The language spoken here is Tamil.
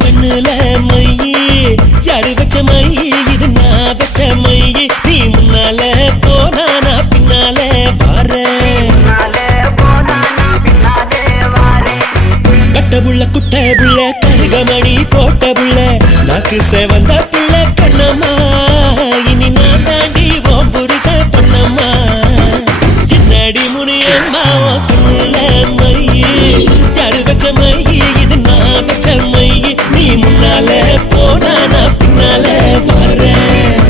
கண்ணுல மையி யாரு வச்ச மையி இது நான் வச்ச மையி நீ முன்னால போனா நான் பின்னால வாரேன் கட்ட புள்ள குட்ட புள்ள கருகமணி போட்ட புள்ள நாக்கு சேவந்த புள்ள கண்ணம்மா இனி நான் தாண்டி ஓம் புருஷ பொன்னம்மா என்னடி முனியம்மா கண்ணுல மையி யாரு வச்ச மையி இது நான் வச்ச மையி நீ முன்னால போனா நான் பின்னால வரேன்